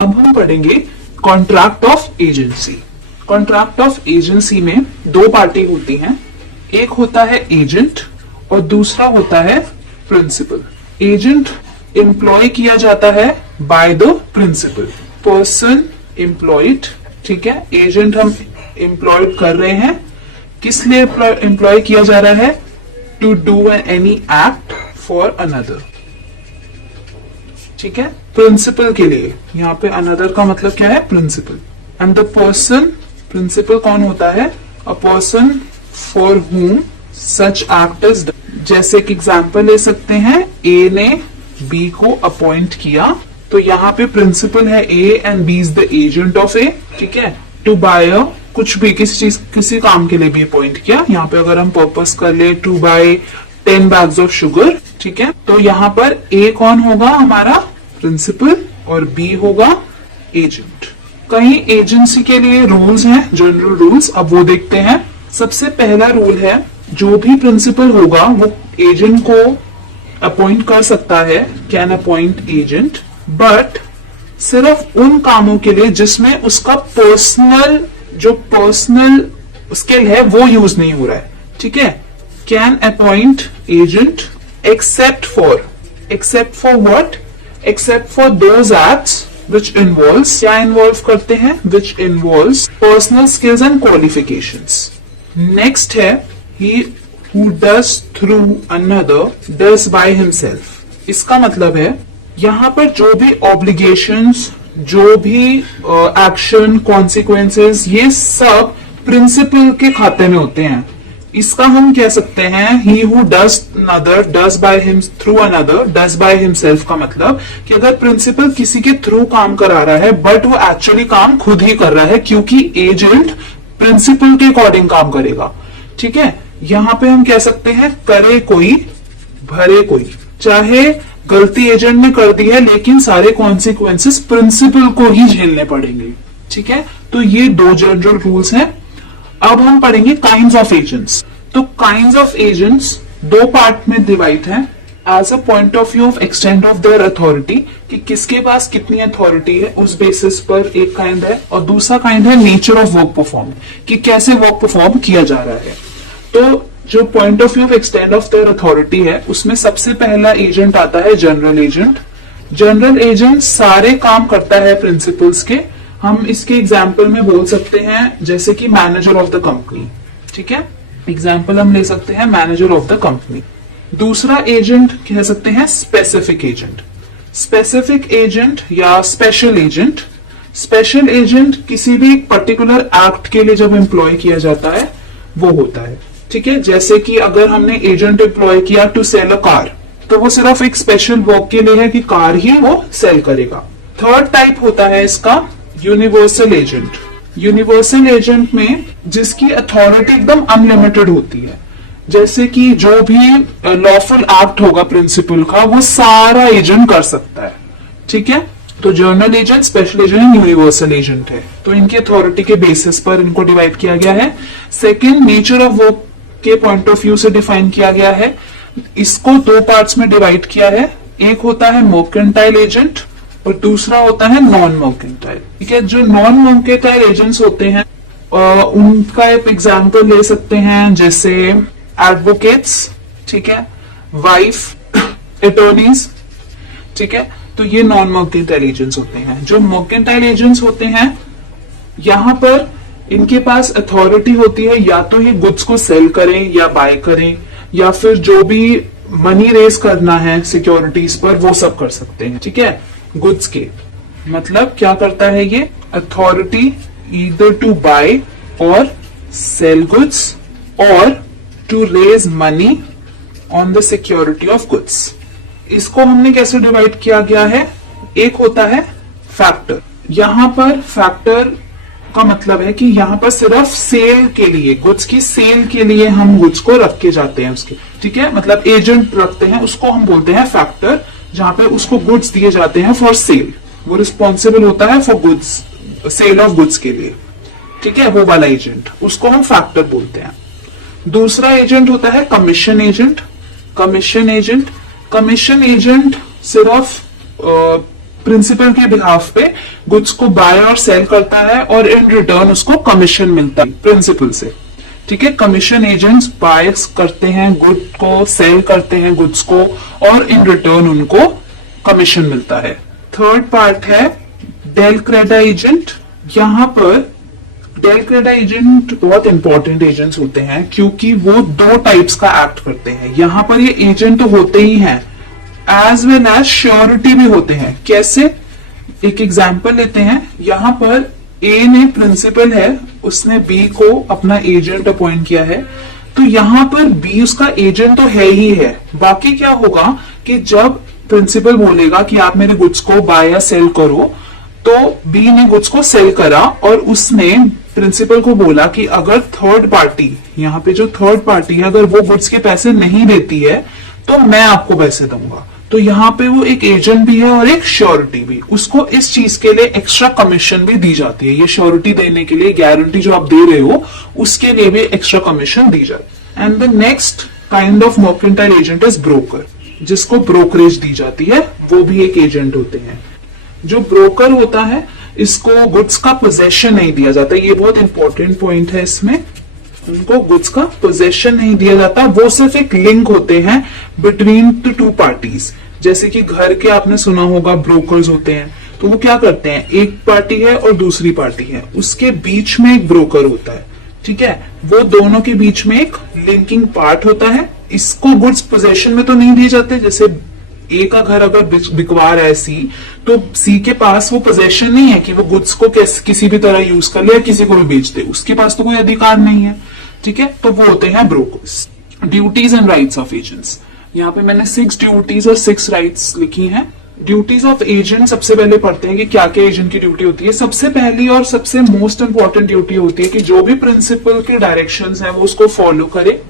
अब हम पढ़ेंगे contract of agency. Contract of agency में दो पार्टी होती हैं, एक होता है एजेंट और दूसरा होता है प्रिंसिपल। एजेंट एम्प्लॉय किया जाता है by the principal, person employed. ठीक है, एजेंट हम एम्प्लॉयड कर रहे हैं, किस लिए एम्प्लॉय किया जा रहा है? To do any act for another. ठीक है, प्रिंसिपल के लिए। यहाँ पे अनदर का मतलब क्या है? Principal. And the person, principal कौन होता है? अ पर्सन फॉर हुम सच एक्ट इज डन। जैसे कि एग्जांपल ले सकते हैं, ए ने बी को अपॉइंट किया, तो यहाँ पे प्रिंसिपल है A and B is the agent of A. ठीक है, टू बाय कुछ भी, किसी चीज, किसी काम के लिए भी अपॉइंट किया। यहाँ पे अगर हम पर्पस कर ले to buy 10 bags of sugar, ठीक है, तो यहाँ पर ए कौन होगा? हमारा प्रिंसिपल और बी होगा एजेंट। कई एजेंसी के लिए रूल्स हैं, जनरल रूल्स, अब वो देखते हैं। सबसे पहला रूल है, जो भी प्रिंसिपल होगा वो एजेंट को अपॉइंट कर सकता है, कैन अपॉइंट एजेंट, बट सिर्फ उन कामों के लिए जिसमें उसका पर्सनल, जो पर्सनल स्किल है वो यूज नहीं हो रहा है। ठीक है, can appoint agent except for what? Except for those acts which involves, क्या इन्वॉल्व करते हैं? which involves personal skills and qualifications. Next है, he who does through another does by himself. इसका मतलब है यहाँ पर जो भी obligations, जो भी एक्शन, consequences, ये सब प्रिंसिपल के खाते में होते हैं। इसका हम कह सकते हैं he who does another does by him through another does by himself का मतलब कि अगर प्रिंसिपल किसी के थ्रू काम करा रहा है बट वो एक्चुअली काम खुद ही कर रहा है, क्योंकि एजेंट प्रिंसिपल के अकॉर्डिंग काम करेगा। ठीक है, यहाँ पे हम कह सकते हैं करे कोई भरे कोई। चाहे गलती एजेंट ने कर दी है लेकिन सारे कॉन्सिक्वेंसेस प्रिंसिपल को ही झेलने पड़ेंगे। ठीक है, तो ये दो जनरल रूल्स हैं। अब हम पढ़ेंगे काइंड्स ऑफ एजेंट्स। तो काइंड्स ऑफ एजेंट्स दो पार्ट में डिवाइड है, as a point of view of extent of their authority, कि किसके पास कितनी अथॉरिटी है उस बेसिस पर एक काइंड है, और दूसरा काइंड है नेचर ऑफ वर्क परफॉर्म, कि कैसे वर्क परफॉर्म किया जा रहा है। तो जो point of view of extent of their authority है, उसमें सबसे पहला एजेंट आता है जनरल एजेंट। जनरल एजेंट सारे काम करता है प्रिंसिपल्स के। हम इसके एग्जाम्पल में बोल सकते हैं जैसे कि मैनेजर ऑफ द कंपनी। ठीक है, एग्जाम्पल हम ले सकते हैं मैनेजर ऑफ द कंपनी। दूसरा एजेंट कह सकते हैं स्पेसिफिक एजेंट। स्पेसिफिक एजेंट या स्पेशल एजेंट, स्पेशल एजेंट किसी भी पर्टिकुलर एक्ट के लिए जब एम्प्लॉय किया जाता है वो होता है। ठीक है, जैसे कि अगर हमने एजेंट एम्प्लॉय किया टू सेल अ कार, तो वो सिर्फ एक स्पेशल वर्क के लिए है कि कार ही वो सेल करेगा। थर्ड टाइप होता है इसका यूनिवर्सल एजेंट। यूनिवर्सल एजेंट में जिसकी अथॉरिटी एकदम अनलिमिटेड होती है, जैसे कि जो भी लॉफुल एक्ट होगा प्रिंसिपल का वो सारा एजेंट कर सकता है। ठीक है, तो general agent, special agent, universal agent है। तो इनकी अथॉरिटी के बेसिस पर इनको डिवाइड किया गया है। सेकेंड, नेचर ऑफ वर्क के पॉइंट ऑफ व्यू से डिफाइन किया गया है। इसको दो पार्ट्स में डिवाइड किया है, एक होता है मर्केंटाइल एजेंट और दूसरा होता है नॉन मर्केंटाइल। ठीक है, जो नॉन मर्केंटाइल एजेंट्स होते हैं उनका एक एग्जांपल ले सकते हैं, जैसे एडवोकेट्स, ठीक है, वाइफ अटॉर्नीज। ठीक है, तो ये नॉन मर्केंटाइल एजेंट्स होते हैं। जो मर्केंटाइल एजेंट्स होते हैं, यहां पर इनके पास अथॉरिटी होती है या तो ये गुड्स को सेल करें या बाय करें, या फिर जो भी मनी रेज करना है सिक्योरिटीज पर वो सब कर सकते हैं। ठीक है, गुड्स के मतलब क्या करता है ये? अथॉरिटी ईदर टू बाय और सेल गुड्स और to raise money on the security of goods. इसको हमने कैसे डिवाइड किया गया है? एक होता है फैक्टर। यहां पर फैक्टर का मतलब है कि यहां पर सिर्फ सेल के लिए, गुड्स की सेल के लिए हम गुड्स को रख के जाते हैं उसके। ठीक है, मतलब एजेंट रखते हैं, उसको हम बोलते हैं फैक्टर, जहां पे उसको गुड्स दिए जाते हैं फॉर सेल। वो रिस्पॉन्सिबल होता है for goods, sale of goods के लिए। ठीक है, वो वाला एजेंट, उसको हम फैक्टर बोलते हैं। दूसरा एजेंट होता है commission agent. Commission agent, commission agent सिर्फ प्रिंसिपल के बिहाफ पे गुड्स को बाय और सेल करता है और इन रिटर्न उसको कमीशन मिलता है प्रिंसिपल से। ठीक है, कमीशन एजेंट्स बाय करते हैं गुड को, सेल करते हैं गुड्स को और इन रिटर्न उनको कमीशन मिलता है। थर्ड पार्ट है डेल क्रेडा एजेंट। यहां पर डेल क्रेडा एजेंट बहुत इंपॉर्टेंट एजेंट्स होते हैं क्योंकि वो दो टाइप्स का एक्ट करते हैं। यहां पर ये एजेंट तो होते ही हैं, एज वेल एज श्योरिटी भी होते हैं। कैसे, एक एग्जांपल लेते हैं। यहां पर ए ने प्रिंसिपल है, उसने बी को अपना एजेंट अपॉइंट किया है, तो यहां पर बी उसका एजेंट तो है ही है। बाकी क्या होगा कि जब प्रिंसिपल बोलेगा कि आप मेरे गुड्स को बाय या सेल करो, तो बी ने गुड्स को सेल करा और उसने प्रिंसिपल को बोला कि अगर थर्ड पार्टी, यहाँ पे जो थर्ड पार्टी है, अगर वो गुड्स के पैसे नहीं देती है तो मैं आपको पैसे दूंगा। तो यहाँ पे वो एक एजेंट भी है और एक श्योरिटी भी। उसको इस चीज के लिए एक्स्ट्रा कमीशन भी दी जाती है। ये श्योरिटी देने के लिए, गारंटी जो आप दे रहे हो उसके लिए भी एक्स्ट्रा कमीशन दी जाती है। And the next kind of mercantile agent is broker, जिसको ब्रोकरेज दी जाती है, वो भी एक एजेंट होते हैं। जो ब्रोकर होता है, इसको गुड्स का पोजेशन नहीं दिया जाता। ये बहुत इंपॉर्टेंट पॉइंट है इसमें, उनको गुड्स का पोजेशन नहीं दिया जाता, वो सिर्फ एक लिंक होते हैं बिटवीन द टू पार्टीज। जैसे कि घर के आपने सुना होगा ब्रोकर्स होते हैं, तो वो क्या करते हैं, एक पार्टी है और दूसरी पार्टी है, उसके बीच में एक ब्रोकर होता है। ठीक है, वो दोनों के बीच में एक लिंकिंग पार्ट होता है। इसको गुड्स पोजेशन में तो नहीं दिए जाते। जैसे ए का घर अगर बिकवा रहा है सी, तो सी के पास वो पोजेशन नहीं है कि वो गुड्स को किसी भी तरह यूज कर ले या किसी को भी बेच दे, उसके पास तो कोई अधिकार नहीं है। ठीक है, तो वो होते हैं brokers. Duties and rights of agents. यहाँ पे मैंने 6 ड्यूटीज और 6 राइट्स लिखी हैं। ड्यूटीज ऑफ एजेंट सबसे पहले पढ़ते हैं कि क्या क्या एजेंट की ड्यूटी होती है। सबसे पहली और सबसे मोस्ट इंपॉर्टेंट ड्यूटी होती है कि जो भी प्रिंसिपल के डायरेक्शंस हैं वो उसको फॉलो करे।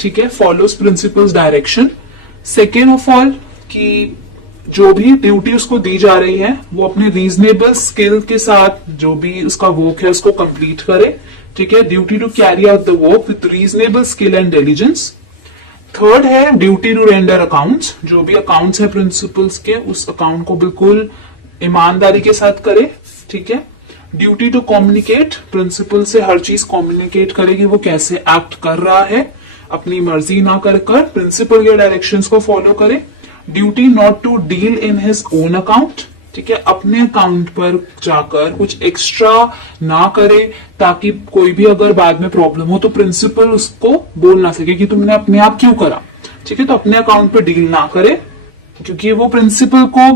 ठीक है, follows principles direction. Second of all कि जो भी ड्यूटी उसको दी जा रही है वो अपने रीजनेबल स्किल के साथ जो भी उसका वर्क है उसको कंप्लीट करे। ठीक है, duty to carry out the work with reasonable skill and diligence. Third है ड्यूटी टू रेंडर अकाउंट्स। जो भी अकाउंट्स है प्रिंसिपल्स के, उस अकाउंट को बिल्कुल ईमानदारी के साथ करे। ठीक है, ड्यूटी टू कम्युनिकेट। प्रिंसिपल से हर चीज कम्युनिकेट करे कि वो कैसे एक्ट कर रहा है, अपनी मर्जी ना कर प्रिंसिपल के डायरेक्शंस को फॉलो करे। Duty not to deal in his own account. ठीक है, अपने अकाउंट पर जाकर कुछ एक्स्ट्रा ना करे ताकि कोई भी अगर बाद में प्रॉब्लम हो तो प्रिंसिपल उसको बोल ना सके कि तुमने अपने आप क्यों करा। ठीक है, तो अपने अकाउंट पर डील ना करे क्योंकि वो प्रिंसिपल को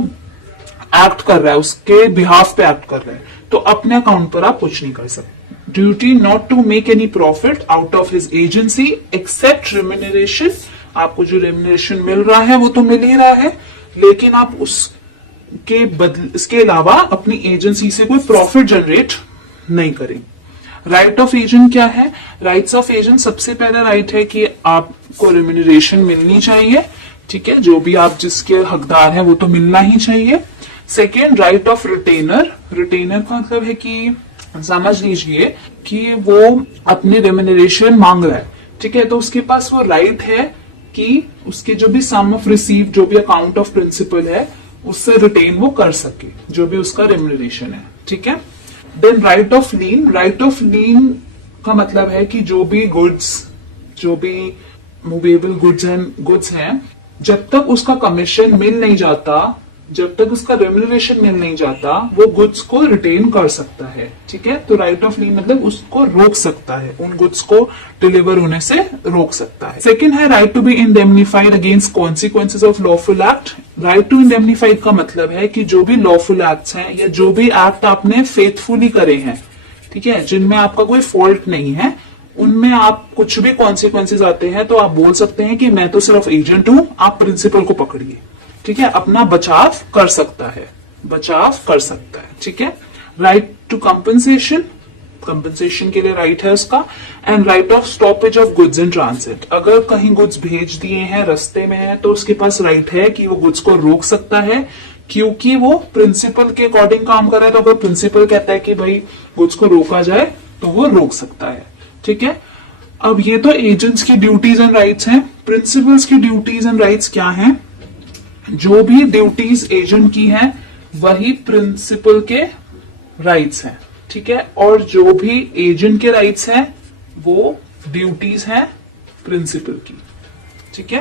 एक्ट कर रहा है, उसके बिहाफ पे एक्ट कर रहा है, तो अपने अकाउंट पर आप कुछ नहीं कर सकते। Duty not to make any profit out of his agency except remuneration. आपको जो रेम्यूनरेशन मिल रहा है वो तो मिल ही रहा है, लेकिन आप इसके अलावा अपनी एजेंसी से कोई प्रॉफिट जनरेट नहीं करें। राइट ऑफ एजेंट क्या है? राइट्स ऑफ एजेंट, सबसे पहला राइट है कि आपको रेम्यूनरेशन मिलनी चाहिए। ठीक है, जो भी आप जिसके हकदार हैं वो तो मिलना ही चाहिए। Second, right of retainer. Retainer का मतलब है कि समझ लीजिए कि वो अपनी रेम्यूनरेशन मांग रहा है। ठीक है, तो उसके पास वो राइट है कि उसके जो भी सम ऑफ रिसीव, जो भी अकाउंट ऑफ प्रिंसिपल है, उससे रिटेन वो कर सके जो भी उसका रेम्यूनरेशन है। ठीक है, then right of lien. Right of lien का मतलब है कि जो भी गुड्स, जो भी मूवेबल गुड्स हैं, जब तक उसका कमीशन मिल नहीं जाता, जब तक उसका रेम्यूनरेशन मिल नहीं जाता, वो गुड्स को रिटेन कर सकता है। ठीक है, तो राइट ऑफ लीन मतलब उसको रोक सकता है, उन गुड्स को डिलीवर होने से रोक सकता है। सेकेंड है right to be indemnified against consequences of lawful act. Right to indemnified का मतलब है कि जो भी लॉफुल एक्ट्स हैं या जो भी एक्ट आपने फेथफुली करे हैं, ठीक है, जिनमें आपका कोई फॉल्ट नहीं है, उनमें आप कुछ भी कॉन्सिक्वेंसेज आते हैं तो आप बोल सकते हैं कि मैं तो सिर्फ एजेंट हूं, आप प्रिंसिपल को पकड़िए। ठीक है, अपना बचाव कर सकता है, बचाव कर सकता है। ठीक है, राइट टू कंपनसेशन, कंपनसेशन के लिए राइट है उसका। And right of stoppage of goods in transit. अगर कहीं गुड्स भेज दिए हैं, रास्ते में है, तो उसके पास राइट है कि वो गुड्स को रोक सकता है, क्योंकि वो प्रिंसिपल के अकॉर्डिंग काम कर रहा है। तो अगर प्रिंसिपल कहता है कि भाई गुड्स को रोका जाए तो वो रोक सकता है। ठीक है, अब ये तो एजेंट्स की ड्यूटीज एंड राइट्स हैं। प्रिंसिपल्स की ड्यूटीज एंड राइट्स क्या हैं? जो भी ड्यूटीज एजेंट की हैं वही प्रिंसिपल के राइट्स हैं, ठीक है। और जो भी एजेंट के राइट्स हैं वो ड्यूटीज हैं प्रिंसिपल की, ठीक है।